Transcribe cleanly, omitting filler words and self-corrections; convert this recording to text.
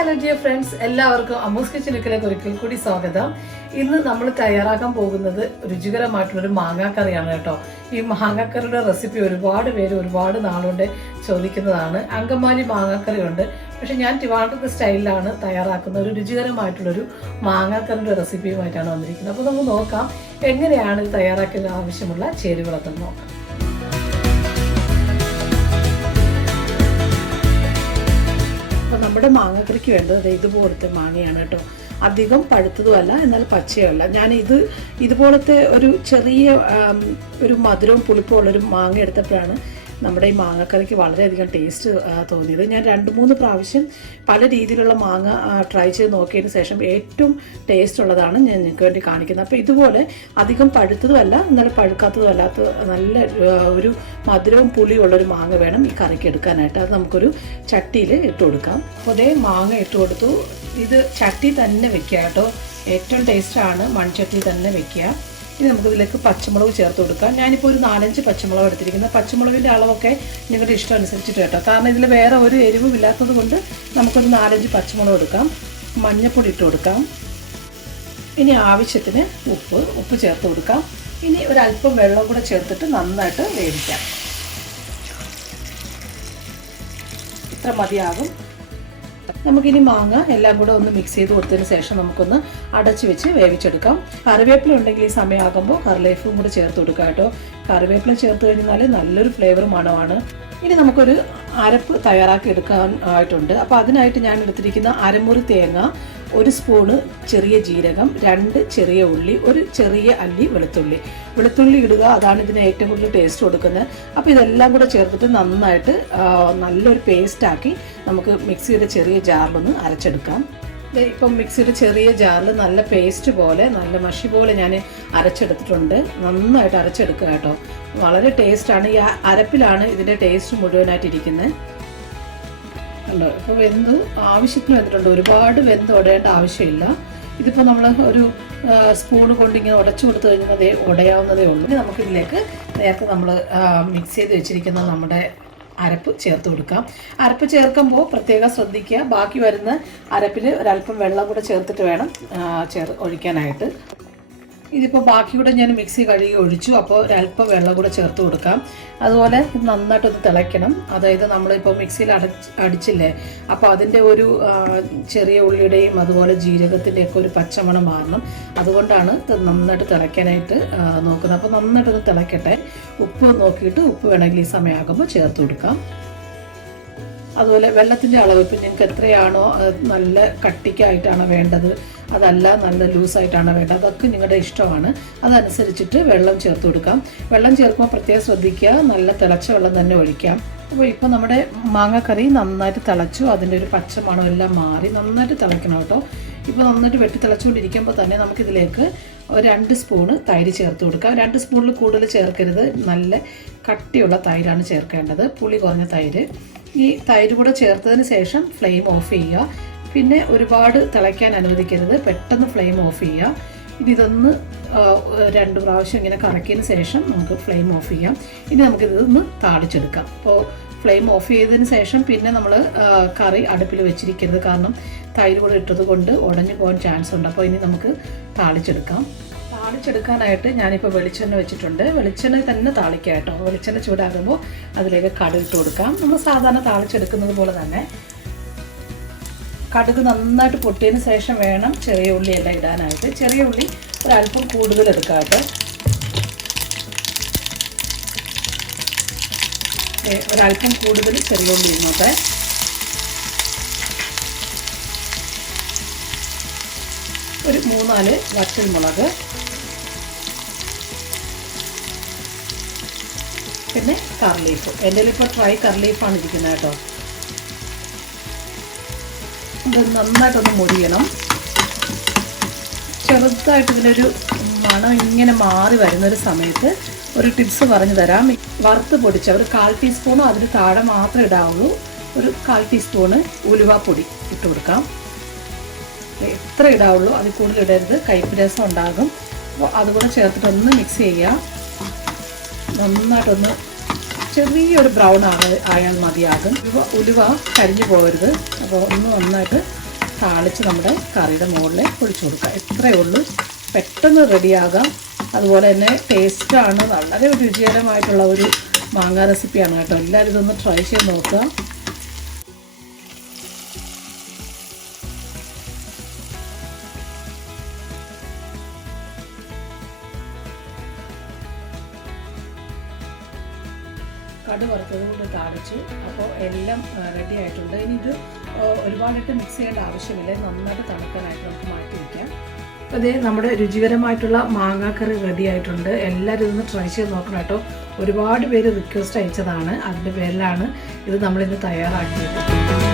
Hello dear friends, എല്ലാവർക്കും അമ്മൂസ് കിച്ചണിലേക്ക് ഒരിക്കൽ കൂടി സ്വാഗതം. ഇന്ന് നമ്മൾ തയ്യാറാക്കാൻ പോകുന്നത് രുചികരമായിട്ടുള്ളൊരു മാങ്ങാക്കറിയാണ് കേട്ടോ. ഈ മാങ്ങാക്കറിയുടെ റെസിപ്പി ഒരുപാട് നാളുകൊണ്ട് ചോദിക്കുന്നതാണ്. അങ്കമാലി മാങ്ങാക്കറി ഉണ്ട്, പക്ഷെ ഞാൻ ട്രിവാൻഡ്രത്തെ സ്റ്റൈലിലാണ് തയ്യാറാക്കുന്ന ഒരു രുചികരമായിട്ടുള്ളൊരു മാങ്ങാക്കറിയുടെ റെസിപ്പിയുമായിട്ടാണ് വന്നിരിക്കുന്നത്. അപ്പോൾ നമുക്ക് നോക്കാം എങ്ങനെയാണ് ഇത് തയ്യാറാക്കാൻ ആവശ്യമുള്ള ചേരുവകളൊക്കെ നോക്കാം. അപ്പോൾ നമ്മുടെ മാങ്ങാക്കറിക്ക് വേണ്ടത് ഇതുപോലത്തെ മാങ്ങയാണ് കേട്ടോ. അധികം പഴുത്തതുമല്ല, എന്നാൽ പച്ചയല്ല. ഞാൻ ഇതുപോലത്തെ ഒരു ചെറിയ ഒരു മധുരവും പുളിപ്പും ഉള്ളൊരു മാങ്ങ എടുത്തപ്പോഴാണ് നമ്മുടെ ഈ മാങ്ങാക്കറിക്ക് വളരെയധികം ടേസ്റ്റ് തോന്നിയത്. ഞാൻ 2-3 പ്രാവശ്യം പല രീതിയിലുള്ള മാങ്ങ ട്രൈ ചെയ്ത് നോക്കിയതിന് ശേഷം ഏറ്റവും ടേസ്റ്റ് ഉള്ളതാണ് ഞാൻ നിങ്ങൾക്ക് വേണ്ടി കാണിക്കുന്നത്. അപ്പോൾ ഇതുപോലെ അധികം പഴുത്തതുമല്ല, എന്നാലും പഴുക്കാത്തതും അല്ലാത്ത നല്ല ഒരു മധുരവും പുളിയുള്ളൊരു മാങ്ങ വേണം ഈ കറിക്ക് എടുക്കാനായിട്ട്. അത് നമുക്കൊരു ചട്ടിയിൽ ഇട്ട് കൊടുക്കാം. അപ്പോൾ അതേ മാങ്ങ ഇട്ട് കൊടുത്തു. ഇത് ചട്ടി തന്നെ വെക്കുക കേട്ടോ, ഏറ്റവും ടേസ്റ്റാണ് മൺചട്ടി തന്നെ വെക്കുക. ഇനി നമുക്കിതിലേക്ക് പച്ചമുളക് ചേർത്ത് കൊടുക്കാം. ഞാനിപ്പോൾ ഒരു 4-5 പച്ചമുളക് എടുത്തിരിക്കുന്നത്. പച്ചമുളകിൻ്റെ അളവൊക്കെ നിങ്ങളുടെ ഇഷ്ടം അനുസരിച്ചിട്ട് കേട്ടോ, കാരണം ഇതിൽ വേറെ ഒരു എരിവും ഇല്ലാത്തത് കൊണ്ട് നമുക്കൊരു 4-5 പച്ചമുളക് എടുക്കാം. മഞ്ഞൾപ്പൊടി ഇട്ട് കൊടുക്കാം. ഇനി ആവശ്യത്തിന് ഉപ്പ് ചേർത്ത് കൊടുക്കാം. ഇനി ഒരല്പം വെള്ളം കൂടെ ചേർത്തിട്ട് നന്നായിട്ട് വേവിക്കാം. ഇത്ര മതിയാകും. നമുക്കിനി മാങ്ങ എല്ലാം കൂടെ ഒന്ന് മിക്സ് ചെയ്ത് കൊടുത്തതിന് ശേഷം നമുക്കൊന്ന് അടച്ചു വെച്ച് വേവിച്ചെടുക്കാം. കറിവേപ്പില ഉണ്ടെങ്കിൽ ഈ സമയമാകുമ്പോൾ കറിവേപ്പിലും കൂടെ ചേർത്ത് കൊടുക്കാം കേട്ടോ. കറിവേപ്പില ചേർത്ത് കഴിഞ്ഞാൽ നല്ലൊരു ഫ്ലേവർ മണമാണ്. ഇനി നമുക്കൊരു അരപ്പ് തയ്യാറാക്കി എടുക്കാൻ ആയിട്ടുണ്ട്. അപ്പോൾ അതിനായിട്ട് ഞാൻ എടുത്തിരിക്കുന്ന അരമുറി തേങ്ങ, 1 സ്പൂണ് ചെറിയ ജീരകം, 2 ചെറിയ ഉള്ളി, 1 ചെറിയ അല്ലി വെളുത്തുള്ളി ഇടുക. അതാണ് ഇതിന് ഏറ്റവും കൂടുതൽ ടേസ്റ്റ് കൊടുക്കുന്നത്. അപ്പോൾ ഇതെല്ലാം കൂടെ ചേർത്തിട്ട് നന്നായിട്ട് നല്ലൊരു പേസ്റ്റാക്കി നമുക്ക് മിക്സിയുടെ ചെറിയ ജാറിലൊന്ന് അരച്ചെടുക്കാം. ഇപ്പം മിക്സിയുടെ ചെറിയ ജാറിൽ നല്ല പേസ്റ്റ് പോലെ, നല്ല മഷി പോലെ ഞാൻ അരച്ചെടുത്തിട്ടുണ്ട്. നന്നായിട്ട് അരച്ചെടുക്കുക കേട്ടോ. വളരെ ടേസ്റ്റാണ്. ഈ അരപ്പിലാണ് ഇതിൻ്റെ ടേസ്റ്റ് മുഴുവനായിട്ടിരിക്കുന്നത്. ഉണ്ടോ? ഇപ്പോൾ ആവശ്യത്തിന് വെന്തിട്ടുണ്ട്. ഒരുപാട് ഉടയേണ്ട ആവശ്യമില്ല. ഇതിപ്പോൾ നമ്മൾ ഒരു സ്പൂണ് കൊണ്ട് ഇങ്ങനെ ഉടച്ചു കൊടുത്തു കഴിഞ്ഞാൽ അതേ ഉടയാവുന്നതേ ഉള്ളൂ. ഇനി നമുക്കിതിലേക്ക് നേരത്തെ നമ്മൾ മിക്സ് ചെയ്ത് വെച്ചിരിക്കുന്ന നമ്മുടെ അരപ്പ് ചേർത്ത് കൊടുക്കാം. അരപ്പ് ചേർക്കുമ്പോൾ പ്രത്യേകം ശ്രദ്ധിക്കുക, ബാക്കി വരുന്ന അരപ്പിൽ ഒരല്പം വെള്ളം കൂടെ ചേർത്തിട്ട് വേണം ഒഴിക്കാനായിട്ട്. ഇതിപ്പോൾ ബാക്കി കൂടെ ഞാൻ മിക്സി കഴുകി ഒഴിച്ചു. അപ്പോൾ ഒരല്പം വെള്ളം കൂടെ ചേർത്ത് കൊടുക്കാം. അതുപോലെ ഇത് നന്നായിട്ടൊന്ന് തിളയ്ക്കണം. അതായത് നമ്മളിപ്പോൾ മിക്സിയിൽ അടിച്ചില്ലേ, അപ്പോൾ അതിൻ്റെ ഒരു ചെറിയ ഉള്ളിയുടെയും അതുപോലെ ജീരകത്തിൻ്റെയൊക്കെ ഒരു പച്ചമണം മാറണം. അതുകൊണ്ടാണ് നന്നായിട്ട് തിളയ്ക്കാനായിട്ട് നോക്കുന്നത്. അപ്പോൾ നന്നായിട്ടൊന്ന് തിളയ്ക്കട്ടെ. ഉപ്പ് നോക്കിയിട്ട് ഉപ്പ് വേണമെങ്കിൽ ഈ സമയമാകുമ്പോൾ ചേർത്ത് കൊടുക്കാം. അതുപോലെ വെള്ളത്തിൻ്റെ അളവ് ഇപ്പം നിങ്ങൾക്ക് എത്രയാണോ, നല്ല കട്ടിക്കായിട്ടാണോ വേണ്ടത്, അതല്ല നല്ല ലൂസായിട്ടാണോ വേണ്ടത്, അതൊക്കെ നിങ്ങളുടെ ഇഷ്ടമാണ്. അതനുസരിച്ചിട്ട് വെള്ളം ചേർത്ത് കൊടുക്കാം. വെള്ളം ചേർക്കുമ്പോൾ പ്രത്യേകം ശ്രദ്ധിക്കുക, നല്ല തിളച്ച വെള്ളം തന്നെ ഒഴിക്കാം. അപ്പോൾ ഇപ്പോൾ നമ്മുടെ മാങ്ങാക്കറി നന്നായിട്ട് തിളച്ചു. അതിൻ്റെ ഒരു പച്ചമണം എല്ലാം മാറി നന്നായിട്ട് തിളയ്ക്കണം കേട്ടോ. ഇപ്പോൾ നന്നായിട്ട് വെട്ടി തിളച്ചുകൊണ്ടിരിക്കുമ്പോൾ തന്നെ നമുക്കിതിലേക്ക് 2 സ്പൂണ് തൈര് ചേർത്ത് കൊടുക്കാം. 2 സ്പൂണിൽ കൂടുതൽ ചേർക്കരുത്. നല്ല കട്ടിയുള്ള തൈരാണ് ചേർക്കേണ്ടത്, പുളി കുറഞ്ഞ തൈര്. ഈ തൈര് കൂടെ ചേർത്തതിന് ശേഷം ഫ്ലെയിം ഓഫ് ചെയ്യുക. പിന്നെ ഒരുപാട് തിളയ്ക്കാൻ അനുവദിക്കരുത്, പെട്ടെന്ന് ഫ്ലെയിം ഓഫ് ചെയ്യുക. ഇനി ഇതൊന്ന് 2 പ്രാവശ്യം ഇങ്ങനെ കറക്കിയതിന് ശേഷം നമുക്ക് ഫ്ലെയിം ഓഫ് ചെയ്യാം. ഇനി നമുക്കിതൊന്ന് താളിച്ചെടുക്കാം. അപ്പോൾ ഫ്ലെയിം ഓഫ് ചെയ്തതിന് ശേഷം പിന്നെ നമ്മൾ കറി അടുപ്പിൽ വെച്ചിരിക്കരുത്, കാരണം തൈര് കൂടെ ഇട്ടത് കൊണ്ട് ഉടഞ്ഞു പോകാൻ ചാൻസ് ഉണ്ട്. അപ്പോൾ ഇനി നമുക്ക് താളിച്ചെടുക്കാം. താളിച്ചെടുക്കാനായിട്ട് ഞാനിപ്പോൾ വെളിച്ചെണ്ണ വെച്ചിട്ടുണ്ട്. വെളിച്ചെണ്ണ തന്നെ താളിക്കാം കേട്ടോ. വെളിച്ചെണ്ണ ചൂടാകുമ്പോൾ അതിലേക്ക് കടുക് ഇട്ട് കൊടുക്കാം. നമ്മൾ സാധാരണ താളിച്ചെടുക്കുന്നത് പോലെ തന്നെ കടുക് നന്നായിട്ട് പൊട്ടിയതിന് ശേഷം വേണം ചെറിയ ഉള്ളി എല്ലാം ഇടാനായിട്ട്. ചെറിയ ഉള്ളി ഒരല്പം കൂടുതൽ എടുക്കാം കേട്ടോ. ഒരല്പം കൂടുതൽ ചെറിയ ഉള്ളി ഇരുന്നോട്ടെ. ഒരു 3-4 വറ്റൽമുളക്, പിന്നെ കറി-ലീഫ്. എൻ്റെ ഇപ്പോൾ ഡ്രൈ കറി-ലീഫാണ് ഇരിക്കുന്നത് കേട്ടോ. ഇത് നന്നായിട്ടൊന്ന് മുരിയണം. ചെറുതായിട്ട് ഇതിലൊരു മണം ഇങ്ങനെ മാറി വരുന്നൊരു സമയത്ത് ഒരു ടിപ്സ് പറഞ്ഞു തരാം. വറുത്ത് പൊടിച്ച ഒരു 1/4 ടീസ്പൂണോ അതിന് താഴെ മാത്രമേ ഇടാവുള്ളൂ. ഒരു 1/4 ടീസ്പൂണ് ഉലുവാപ്പൊടി ഇട്ട് കൊടുക്കാം. എത്ര ഇടാവുള്ളൂ, അതിൽ കൂടുതൽ ഇടരുത്, കയ്പ്പ് രസം ഉണ്ടാകും. അപ്പോൾ അതുകൂടെ ചേർത്തിട്ടൊന്ന് മിക്സ് ചെയ്യുക. നന്നായിട്ടൊന്ന് ചെറിയൊരു ബ്രൗൺ ആയാൽ മതിയാകും. ഉലുവ കരിഞ്ഞു പോകരുത്. അപ്പോൾ ഒന്ന് നന്നായിട്ട് താളിച്ച് നമ്മുടെ കറിയുടെ മുകളിൽ ഒഴിച്ചു കൊടുക്കുക. ഇത്രയേ ഉള്ളൂ, പെട്ടെന്ന് റെഡിയാകാം. അതുപോലെ തന്നെ ടേസ്റ്റാണ്, വളരെ രുചികരമായിട്ടുള്ള ഒരു മാങ്ങ റെസിപ്പിയാണ് കേട്ടോ. എല്ലാവരും ഇതൊന്ന് ട്രൈ ചെയ്ത് നോക്കുക. കടു വറുത്തത് കൊണ്ട് താളിച്ചു. അപ്പോൾ എല്ലാം റെഡി ആയിട്ടുണ്ട്. ഇനി ഇത് ഒരുപാടിട്ട് മിക്സ് ചെയ്യേണ്ട ആവശ്യമില്ല, നന്നായിട്ട് തണുക്കാനായിട്ട് നമുക്ക് മാറ്റി വയ്ക്കാം. അപ്പോൾ അതേ നമ്മുടെ രുചികരമായിട്ടുള്ള മാങ്ങാക്കറി റെഡി ആയിട്ടുണ്ട്. എല്ലാവരും ഇതൊന്ന് ട്രൈ ചെയ്ത് നോക്കണം കേട്ടോ. ഒരുപാട് പേര് റിക്വസ്റ്റ് അയച്ചതാണ്, അതിൻ്റെ പേരിലാണ് ഇത് നമ്മളിന്ന് തയ്യാറാക്കിയത്.